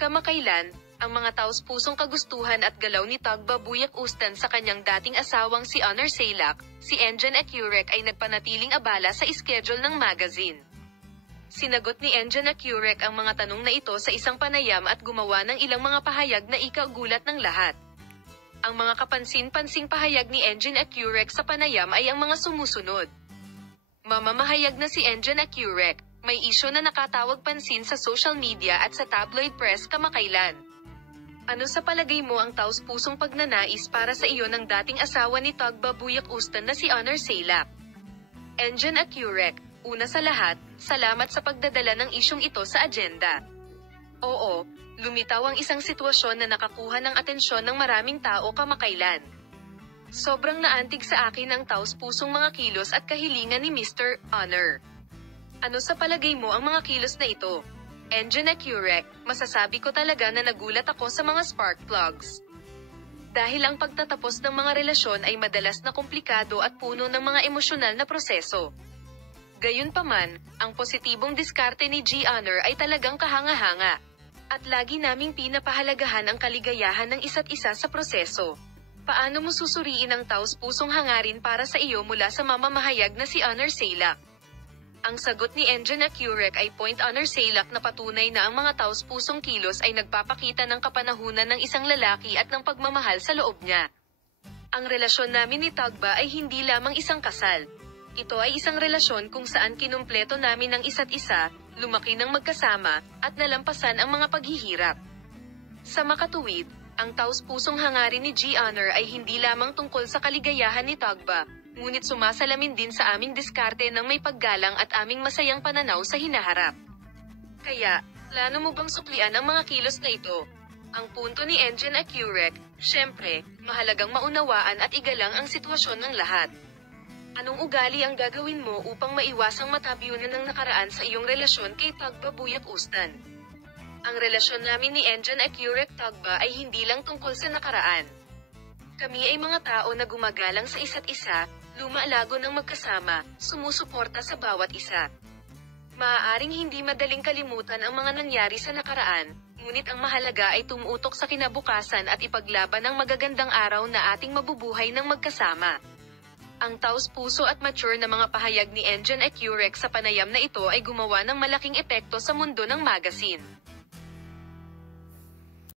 Kamakailan, ang mga taos-pusong kagustuhan at galaw ni Tagba Buyak-Ustan sa kanyang dating asawang si Honor Sailak, si Engin Accurek ay nagpanatiling abala sa schedule ng magazine. Sinagot ni Engin Accurek ang mga tanong na ito sa isang panayam at gumawa ng ilang mga pahayag na ikagulat ng lahat. Ang mga kapansin-pansing pahayag ni Engin Accurek sa panayam ay ang mga sumusunod. Mamamahayag na si Engin Accurek, may isyu na nakatawag pansin sa social media at sa tabloid press kamakailan. Ano sa palagay mo ang taos-pusong pagnanais para sa iyo ng dating asawa ni Tagba Buyak-Ustan na si Honor Sailak? Engin Accurek, una sa lahat, salamat sa pagdadala ng isyung ito sa agenda. Oo, lumitaw ang isang sitwasyon na nakakuha ng atensyon ng maraming tao kamakailan. Sobrang naantig sa akin ang taos-pusong mga kilos at kahilingan ni Mr. Honor. Ano sa palagay mo ang mga kilos na ito? Engin Accurek, masasabi ko talaga na nagulat ako sa mga spark plugs. Dahil ang pagtatapos ng mga relasyon ay madalas na komplikado at puno ng mga emosyonal na proseso. Gayunpaman, ang positibong diskarte ni G. Honor ay talagang kahanga-hanga. At lagi naming pinapahalagahan ang kaligayahan ng isa't isa sa proseso. Paano mo susuriin ang taos-pusong hangarin para sa iyo mula sa mamamahayag na si Honor Sailak? Ang sagot ni Engin Accurek ay point Honor Sailak na patunay na ang mga taos-pusong kilos ay nagpapakita ng kapanahunan ng isang lalaki at ng pagmamahal sa loob niya. Ang relasyon namin ni Tagba ay hindi lamang isang kasal. Ito ay isang relasyon kung saan kinumpleto namin ang isa't isa, lumaki ng magkasama, at nalampasan ang mga paghihirap. Sa makatuwid, ang taos-pusong hangarin ni G. Honor ay hindi lamang tungkol sa kaligayahan ni Tagba, ngunit sumasalamin din sa aming diskarte ng may paggalang at aming masayang pananaw sa hinaharap. Kaya, plano mo bang suklian ang mga kilos na ito? Ang punto ni Engin Accurek, syempre, mahalagang maunawaan at igalang ang sitwasyon ng lahat. Anong ugali ang gagawin mo upang maiwasang matabyunan ng nakaraan sa iyong relasyon kay Tagba Buyak-Ustan? Ang relasyon namin ni Engin Accurek Tagba ay hindi lang tungkol sa nakaraan. Kami ay mga tao na gumagalang sa isa't isa, lumalago ng magkasama, sumusuporta sa bawat isa. Maaaring hindi madaling kalimutan ang mga nangyari sa nakaraan, ngunit ang mahalaga ay tumutok sa kinabukasan at ipaglaban ang magagandang araw na ating mabubuhay ng magkasama. Ang taos-puso at mature na mga pahayag ni Engin Accurek sa panayam na ito ay gumawa ng malaking epekto sa mundo ng magazine.